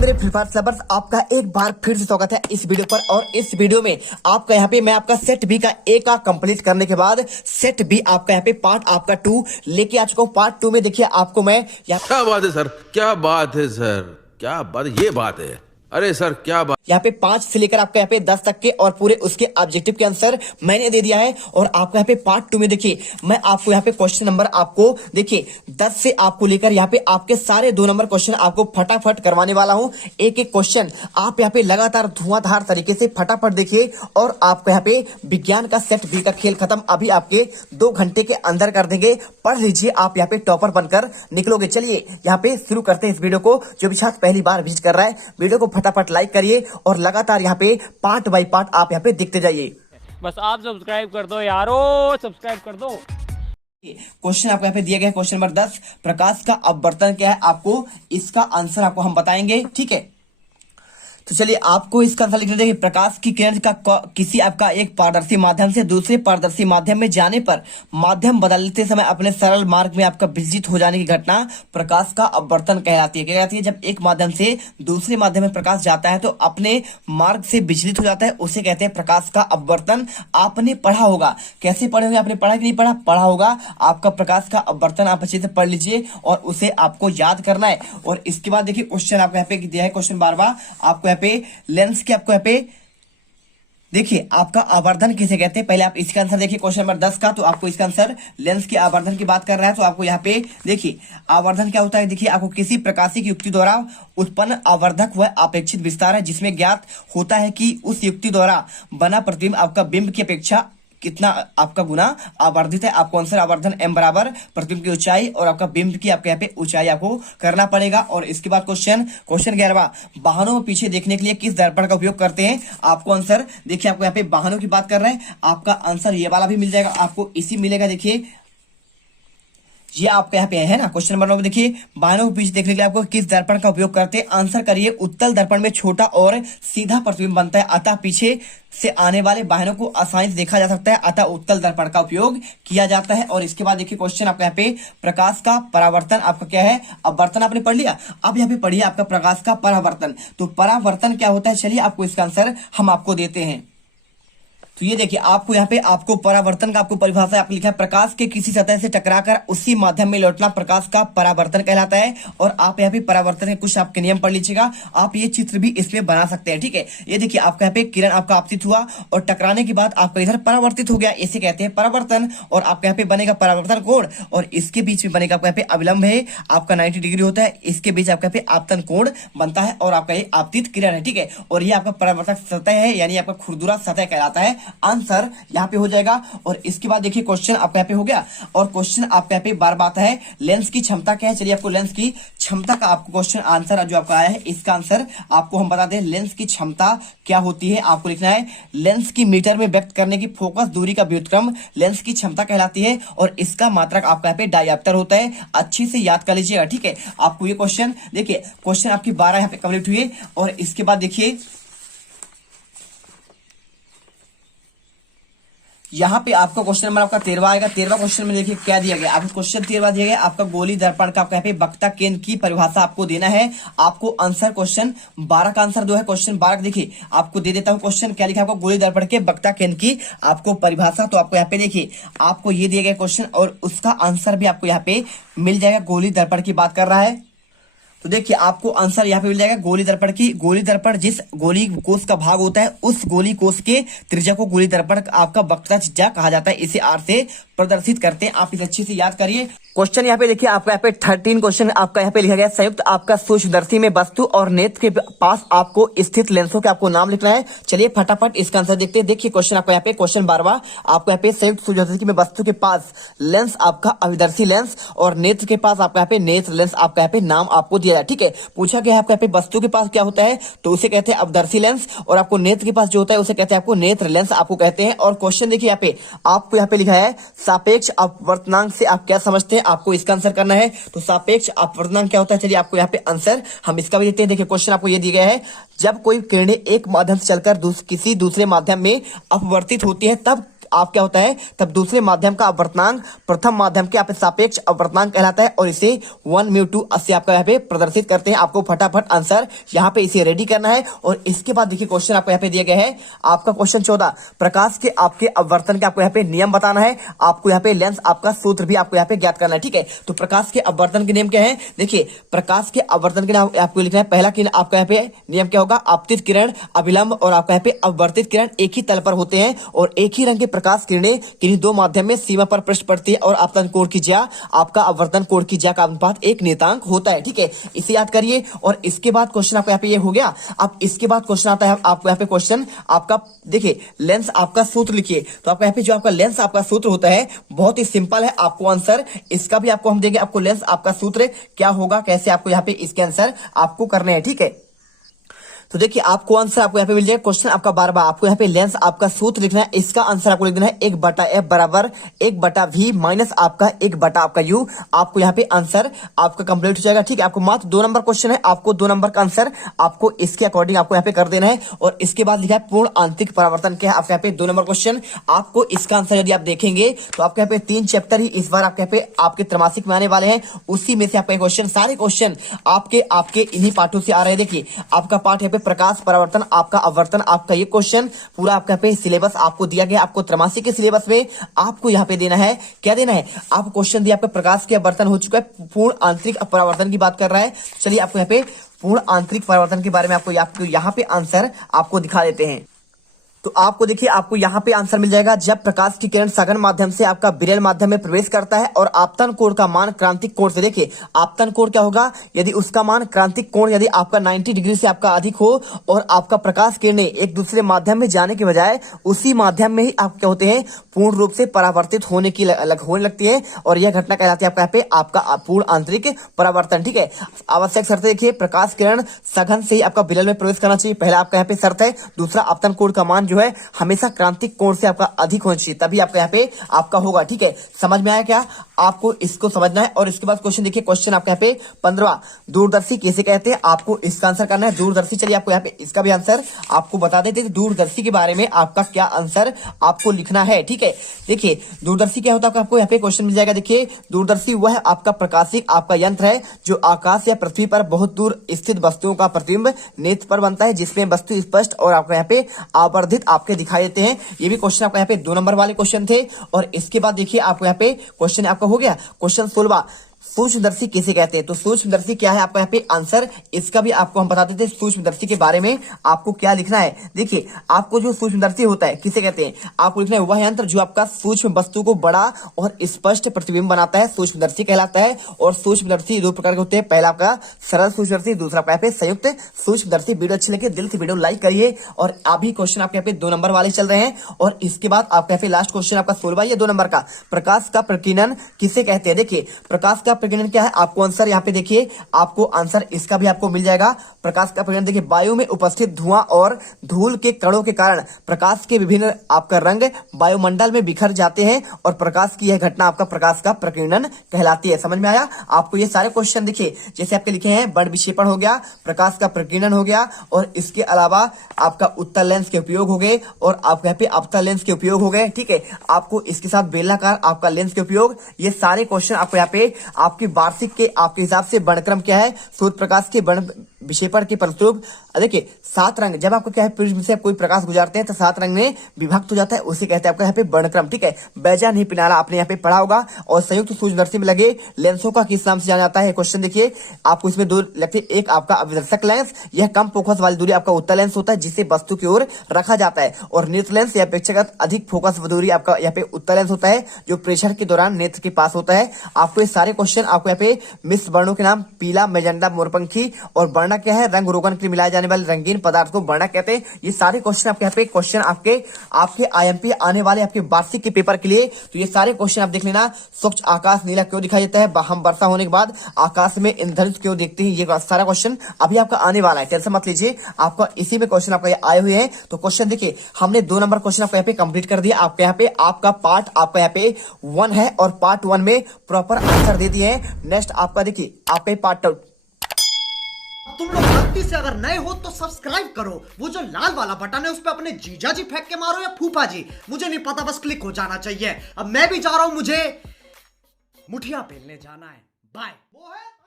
मेरे free fire lovers, आपका एक बार फिर से स्वागत है इस वीडियो पर। और इस वीडियो में आपका यहाँ पे मैं आपका सेट बी का ए का कंप्लीट करने के बाद सेट बी आपका यहाँ पे पार्ट आपका 2 लेके आ चुका हूँ। पार्ट 2 में देखिए आपको मैं क्या बात है सर, क्या बात है सर, क्या बात, ये बात है। अरे सर क्या बात। यहाँ पे 5 से लेकर आपका यहाँ पे 10 तक के और पूरे उसके ऑब्जेक्टिव के आंसर मैंने दे दिया है। और आपको यहाँ पे पार्ट 2 में देखिए मैं आपको यहाँ पे क्वेश्चन नंबर आपको देखिए 10 से आपको लेकर यहाँ पे आपके सारे 2 नंबर क्वेश्चन आपको फटाफट करवाने वाला हूँ। एक एक क्वेश्चन आप यहाँ पे लगातार धुआंधार तरीके से फटाफट देखिए। और आपको यहाँ पे विज्ञान का सेट बी का खेल खत्म अभी आपके 2 घंटे के अंदर कर देंगे। पढ़ लीजिए, आप यहाँ पे टॉपर बनकर निकलोगे। चलिए यहाँ पे शुरू करते हैं इस वीडियो को। जो भी छात्र पहली बार विजिट कर रहा है वीडियो को फटाफट लाइक करिए और लगातार यहाँ पे पार्ट बाय पार्ट आप यहाँ पे देखते जाइए। बस आप सब्सक्राइब कर दो यारो, सब्सक्राइब कर दो। क्वेश्चन आपको यहाँ पे दिया गया है, क्वेश्चन नंबर 10, प्रकाश का अपवर्तन क्या है, आपको इसका आंसर आपको हम बताएंगे। ठीक है, तो चलिए आपको इसका आंसर लिखना देखिए। प्रकाश की किरण का किसी आपका एक पारदर्शी माध्यम से दूसरे पारदर्शी माध्यम में जाने पर माध्यम बदलते समय अपने सरल मार्ग में आपका विचलित हो जाने की घटना प्रकाश का अपवर्तन कहलाती है। क्या कहलाती है? जब एक माध्यम से दूसरे माध्यम में प्रकाश जाता है तो अपने मार्ग से विचलित हो जाता है, उसे कहते हैं प्रकाश का अपवर्तन। आपने पढ़ा होगा, कैसे पढ़े होंगे? आपने पढ़ा कि नहीं पढ़ा? पढ़ा होगा। आपका प्रकाश का अपवर्तन आप अच्छे से पढ़ लीजिए और उसे आपको याद करना है। और इसके बाद देखिए क्वेश्चन आपको यहाँ पे दिया है, क्वेश्चन 12 आपको यहाँ पे लेंस के आपको यहाँ पे देखिए आपका आवर्धन किसे कहते हैं। पहले आप इसका आंसर देखिए क्वेश्चन नंबर 10 का, तो आपको इसका आंसर लेंस के आवर्धन की बात कर रहा है। तो आपको यहाँ पे देखिए आवर्धन क्या होता है। देखिए आपको किसी प्रकाशिक युक्ति द्वारा उत्पन्न आवर्धक वह अपेक्षित विस्तार है जिसमें ज्ञात होता है कि उस युक्ति द्वारा बना प्रतिबिंब आपका बिंब की अपेक्षा कितना आपका गुना आवर्धित है। आपको आंसर आवर्धन m बराबर प्रतिबिंब की ऊंचाई और आपका बिंब की आपके यहाँ पे ऊंचाई आपको करना पड़ेगा। और इसके बाद क्वेश्चन 11वां, वाहनों में पीछे देखने के लिए किस दर्पण का उपयोग करते हैं? आपको आंसर देखिए आपको यहाँ पे वाहनों की बात कर रहे हैं, आपका आंसर ये वाला भी मिल जाएगा, आपको इसी मिलेगा। देखिए ये आपके यहाँ पे है ना क्वेश्चन नंबर 9 में देखिए वाहनों को पीछे देखने के लिए आपको किस दर्पण का उपयोग करते हैं? आंसर करिए। उत्तल दर्पण में छोटा और सीधा प्रतिबिंब बनता है, अतः पीछे से आने वाले वाहनों को आसानी से देखा जा सकता है, अतः उत्तल दर्पण का उपयोग किया जाता है। और इसके बाद देखिए क्वेश्चन आपको यहाँ पे प्रकाश का परावर्तन आपका क्या है? अपवर्तन आपने पढ़ लिया। अब यहाँ पे पढ़िए आपका प्रकाश का परावर्तन। तो परावर्तन क्या होता है? चलिए आपको इसका आंसर हम आपको देते हैं। तो ये देखिए आपको यहाँ पे आपको परावर्तन का आपको परिभाषा आपको लिखा है, प्रकाश के किसी सतह से टकराकर उसी माध्यम में लौटना प्रकाश का परावर्तन कहलाता है। और आप यहाँ पे परावर्तन के कुछ आपके नियम पढ़ लीजिएगा, आप ये चित्र भी इसमें बना सकते हैं। ठीक है, ये देखिए आपका यहाँ पे किरण आपका आपतित हुआ और टकराने के बाद आपका इधर परावर्तित हो गया, इसे कहते हैं परावर्तन। और आपका यहाँ पे बनेगा परावर्तन कोण और इसके बीच में बनेगा आपका यहाँ पे अविलंब है, आपका 90 डिग्री होता है, इसके बीच आपका यहाँ पे आपतन कोण बनता है और आपका ये आपतित किरण है। ठीक है, और ये आपका परावर्तक सतह है, यानी आपका खुरदुरा सतह कहलाता है। आंसर यहाँ पे हो जाएगा। और इसके बाद देखिए क्वेश्चन आपका यहाँ पे हो गया और क्वेश्चन आपका यहाँ पे बार बात है लेंस की क्षमता क्या है। चलिए आपको लेंस की क्षमता का आपको क्वेश्चन आंसर जो आपका आया है इसका आंसर आपको हम बता दें। लेंस की क्षमता क्या होती है आपको लिखना है, लेंस की मीटर में व्यक्त करने की फोकस दूरी का व्युत्क्रम लेंस की क्षमता कहलाती है। और इसका मात्रक आपका यहाँ पे डायप्टर होता है, अच्छी से याद कर लीजिएगा। ठीक है, आपको ये क्वेश्चन देखिए क्वेश्चन आपकी 12 यहाँ पे कंप्लीट हुई। और इसके बाद देखिए यहाँ पे आपका क्वेश्चन नंबर आपका 13 आएगा। 13वां क्वेश्चन में देखिए क्या दिया गया। आपको क्वेश्चन 13 दिया गया, आपका गोली दर्पण का आपका यहाँ पे वक्ता केंद्र की परिभाषा आपको देना है। आपको आंसर क्वेश्चन 12 का आंसर दो है। क्वेश्चन 12 देखिए आपको दे देता हूँ, क्वेश्चन क्या लिखा है आपको, गोली दर्पण के वक्ता केंद्र की आपको परिभाषा। तो आपको यहाँ पे देखिए आपको ये दिया गया क्वेश्चन और उसका आंसर भी आपको यहाँ पे मिल जाएगा। गोली दर्पण की बात कर रहा है, तो देखिए आपको आंसर यहाँ पे मिल जाएगा गोली दर्पण की। गोली दर्पण जिस गोली कोष का भाग होता है उस गोली कोष के त्रिज्या को गोली दर्पण आपका वक्ता त्रिज्या कहा जाता है, इसे आर से प्रदर्शित करते हैं। आप इसे अच्छे से याद करिए। क्वेश्चन यहाँ पे देखिए आपका यहाँ पे 13 क्वेश्चन आपका यहाँ पे लिखा गया, संयुक्त आपका सूक्ष्मदर्शी में वस्तु और नेत्र के पास आपको स्थित लेंसों के आपको नाम लिखना है। चलिए फटाफट इसका आंसर देखते हैं। देखिए क्वेश्चन आपको यहाँ पे क्वेश्चन 12 आपको यहाँ पे संयुक्त सूक्ष्मदर्शी में वस्तु के पास लेंस आपका अभिदर्शी लेंस और नेत्र के पास आपका यहाँ पे नेत्र लेंस आपका यहाँ पे नाम आपको दिया है। ठीक है, पूछा गया आपको यहाँ पे वस्तु के पास क्या होता है तो उसे कहते हैं अभिदर्शी लेंस और आपको नेत्र के पास जो होता है उसे कहते हैं आपको नेत्र लेंस आपको कहते हैं। और क्वेश्चन देखिए यहाँ पे आपको यहाँ पे लिखा है सापेक्ष अपवर्तनांक से आप क्या समझते हैं, आपको इसका आंसर करना है। तो सापेक्ष अपवर्तनांक क्या होता है, चलिए आपको यहाँ पे आंसर हम इसका भी देते हैं। देखिए क्वेश्चन आपको ये दिया गया है, जब कोई किरणें एक माध्यम से चलकर किसी दूसरे माध्यम में अपवर्तित होती है तब आप क्या होता है, तब दूसरे माध्यम का अपवर्तनांक प्रथम माध्यम के आप सापेक्ष अपवर्तनांक कहलाता है और इसे 1 म्यू 2 से आपका यहाँ पे प्रदर्शित करते हैं। आपको फटाफट आंसर यहाँ पे इसे रेडी करना है। और इसके बाद देखिए क्वेश्चन आपको यहाँ पे दिया गया है, आपका क्वेश्चन 14, प्रकाश के आपके अपवर्तन के आपको यहाँ पे नियम बताना है। आपको यहाँ पे लेंस आपका सूत्र भी आपको यहाँ पे ज्ञात करना है, ठीक है। तो प्रकाश के अपवर्तन के नियम क्या है, देखिए प्रकाश के अपवर्तन के नियम आपको लिखना है। पहला आपका यहाँ पे नियम क्या होगा, आपतित किरण, अभिलंब और आपका यहाँ पे अपवर्तित किरण एक ही तल पर होते हैं और एक ही रंग के प्रकाश किरणें किन्हीं दो माध्यम में सीमा पर पृष्ठ पड़ती है और आपतन कोण की ज्या आपका अपवर्तन कोण की ज्या का अनुपात एक नियतांक होता है, ठीक है। इसे याद करिए। और इसके बाद क्वेश्चन आपको यहाँ पे ये हो गया। अब इसके बाद क्वेश्चन आता है आपको यहाँ पे क्वेश्चन आपका, देखिए लेंस आपका सूत्र लिखिए। तो आपका यहाँ पे जो आपका लेंस आपका सूत्र होता है बहुत ही सिंपल है। आपको आंसर इसका भी आपको हम देंगे, आपको लेंस आपका सूत्र क्या होगा, कैसे आपको यहाँ पे इसके आंसर आपको करने हैं, ठीक है। तो देखिए आपको आंसर आपको यहाँ पे मिल जाएगा। क्वेश्चन आपका 12 आपको यहाँ पे लेंस आपका सूत्र लिखना है। इसका आंसर आपको लिख देना है 1/f बराबर 1/v माइनस आपका 1/आपका u। आपको यहाँ पे आंसर आपका कंप्लीट हो जाएगा, ठीक है। आपको मात्र 2 नंबर क्वेश्चन है, आपको 2 नंबर का आंसर आपको इसके अकॉर्डिंग आपको यहाँ पे कर देना है। और इसके बाद लिखा है पूर्ण आंतरिक परावर्तन क्या है, आपके यहाँ पे 2 नंबर क्वेश्चन। आपको इसका आंसर यदि आप देखेंगे तो आपके यहाँ पे 3 चैप्टर ही इस बार आपके यहाँ पे आपके त्रैमासिक में आने वाले हैं। उसी में से आपका क्वेश्चन, सारे क्वेश्चन आपके इन्हीं पाठों से आ रहे हैं। देखिए आपका पाठ यहाँ पे प्रकाश परावर्तन, आपका अवर्तन, आपका ये क्वेश्चन पूरा आपका पे सिलेबस आपको दिया गया। आपको त्रैमासिक के सिलेबस में आपको यहाँ पे देना है, क्या देना है, आप क्वेश्चन दिया आपका प्रकाश के अपवर्तन हो चुका है, पूर्ण आंतरिक परावर्तन की बात कर रहा है। चलिए आपको यहाँ पे पूर्ण आंतरिक परावर्तन के बारे में आपको यहाँ पे आंसर आपको दिखा देते हैं। तो आपको देखिए आपको यहाँ पे आंसर मिल जाएगा, जब प्रकाश की किरण सघन माध्यम से आपका विरल माध्यम में प्रवेश करता है और आपतन कोण का मान क्रांतिक कोण से, देखिए आपतन कोण क्या होगा, यदि उसका मान क्रांतिक कोण यदि आपका 90 डिग्री से आपका अधिक हो और आपका प्रकाश किरणें एक दूसरे माध्यम में जाने के बजाय उसी माध्यम में ही आप क्या होते हैं, पूर्ण रूप से परावर्तित होने लगती है और यह घटना कहलाती है आपका यहाँ पे आपका पूर्ण आंतरिक परावर्तन, ठीक है। आवश्यक शर्त देखिए, प्रकाश किरण सघन से ही आपका विरल में प्रवेश करना चाहिए, पहला आपका यहाँ पे शर्त है। दूसरा आपतन कोण का मान जो है हमेशा क्रांतिक कोण से आपका अधिक होना चाहिए, तभी आपका यहाँ पे आपका होगा, ठीक है। समझ में आया क्या, आपको इसको समझना है। और इसके बाद क्वेश्चन देखिए, क्वेश्चन आपका यहाँ पे 15 दूरदर्शी किसे कहते हैं, आपको इसका आंसर करना है। दूरदर्शी, चलिए आपको यहाँ पे इसका भी आंसर आपको बता देते हैं दूरदर्शी के बारे में आपका क्या आंसर आपको लिखना है, ठीक है। देखिए दूरदर्शी क्या होता है, आपको यहाँ पे क्वेश्चन मिल जाएगा। देखिए दूरदर्शी वह आपका प्रकाशिक आपका यंत्र है जो आकाश या पृथ्वी पर बहुत दूर स्थित वस्तुओं का प्रतिबिंब नेत्र पर बनता है, जिसमें वस्तु स्पष्ट और आपको यहाँ पे आवर्धित आपके दिखाई देते हैं। ये भी क्वेश्चन आपका यहाँ पे 2 नंबर वाले क्वेश्चन थे। और इसके बाद देखिए आपको यहाँ पे क्वेश्चन आपका हो गया क्वेश्चन 16, सूक्ष्मदर्शी किसे कहते हैं। तो सूक्ष्मदर्शी क्या है, आपका यहाँ पे आंसर इसका भी आपको हम बता देते हैं। सूक्ष्मदर्शी के बारे में आपको क्या लिखना है, देखिए आपको जो सूक्ष्मदर्शी होता है किसे कहते हैं, आपको लिखना है वह यंत्र जो आपका सूक्ष्म वस्तु को बड़ा और स्पष्ट प्रतिबिंब बनाता है, सूक्ष्मदर्शी कहलाता है। और सूक्ष्मदर्शी 2 प्रकार के होते हैं, पहला आपका सरल सूक्ष्मदर्शी, दूसरा आपका यहाँ पे संयुक्त सूक्ष्मदर्शी। वीडियो अच्छी लगे दिल से वीडियो लाइक करिए। और अभी क्वेश्चन आपके यहाँ पे 2 नंबर वाले चल रहे हैं। और इसके बाद आपका यहाँ पे लास्ट क्वेश्चन आपका 16 ये 2 नंबर का, प्रकाश का प्रकीर्णन किसे कहते हैं। देखिए प्रकाश का प्रकीर्णन क्या है, आपको आंसर यहाँ पे देखिए आपको आंसर इसका भी आपको मिल जाएगा। प्रकाश का प्रकीर्णन देखिए, वायु में उपस्थित धुआं और धूल के कणों के कारण प्रकाश के विभिन्न आपका रंग वायुमंडल में बिखर जाते हैं और प्रकाश की यह घटना आपका प्रकाश का प्रकीर्णन कहलाती है। समझ में आया आपको, ये सारे क्वेश्चन देखिए जैसे आपके लिखे हैं, बड़ विक्षेपण हो गया, प्रकाश का प्रकीर्णन हो गया, और इसके अलावा आपका उत्तल लेंस के उपयोग हो गए, और आपके यहाँ पे अवतल लेंस के उपयोग हो गए, ठीक है। आपको इसके साथ बेलनाकार आपका लेंस के उपयोग, ये सारे क्वेश्चन आपको यहाँ पे आपकी वार्षिक के आपके हिसाब से वर्णक्रम क्या है, सूर्य प्रकाश के वर्ण विक्षेपण के फलस्वरूप देखिए 7 रंग, जब आपको क्या है प्रिज्म से कोई प्रकाश गुजारते हैं तो 7 रंग में विभक्त हो जाता है, उसे कहते हैं आपका यहाँ पे वर्णक्रम, ठीक है। बैजा नहीं पिनारा आपने यहाँ पे पढ़ा होगा। और संयुक्त सूक्ष्मदर्शी में लगे लेंसों का किस नाम से जाना जाता है, क्वेश्चन देखिए आपको इसमें 2 लगते हैं। एक आपका अभिदर्शक लेंस, यह कम फोकस वाली दूरी आपका उत्तल लेंस होता है जिसे वस्तु की ओर रखा जाता है। और नेत्र लेंस या अपेक्षाकृत अधिक फोकस दूरी आपका यहाँ पे उत्तल लेंस होता है जो प्रेक्षण के दौरान नेत्र के पास होता है। आपको ये सारे क्वेश्चन आपको यहाँ पे मिश्र वर्णों के नाम, पीला, मैजेंडा, मोरपंखी, और वर्णा क्या है, रंग रोगन के लिए मिलाए जाने वाले रंगीन पदार्थ को वर्णा कहते हैं। ये सारे क्वेश्चन आपके यहाँ पे क्वेश्चन आपके आईएमपी आने वाले आपके वार्षिक के पेपर के लिए, तो ये सारे क्वेश्चन आप देख लेना। स्वच्छ आकाश नीला क्यों दिखाई देता है, हम वर्षा होने के बाद आकाश में इंद्रधनुष क्यों देखते हैं, ये सारा क्वेश्चन अभी आपका आने वाला है, टेंशन मत लीजिए। आपका इसी में क्वेश्चन आपका आए हुए हैं। तो क्वेश्चन देखिए हमने 2 नंबर क्वेश्चन आपको यहाँ पे कंप्लीट कर दिया। आपके यहाँ पे आपका पार्ट आपका यहाँ पे 1 है और पार्ट 1 में प्रॉपर आंसर दे दिए हैं। नेक्स्ट आपका देखिए आपका पार्ट तुम लोग गलती से अगर नए हो तो सब्सक्राइब करो, वो जो लाल वाला बटन है उस पर अपने जीजा जी फेंक के मारो या फूफा जी, मुझे नहीं पता, बस क्लिक हो जाना चाहिए। अब मैं भी जा रहा हूं, मुझे मुठिया पेलने जाना है। बाय। वो है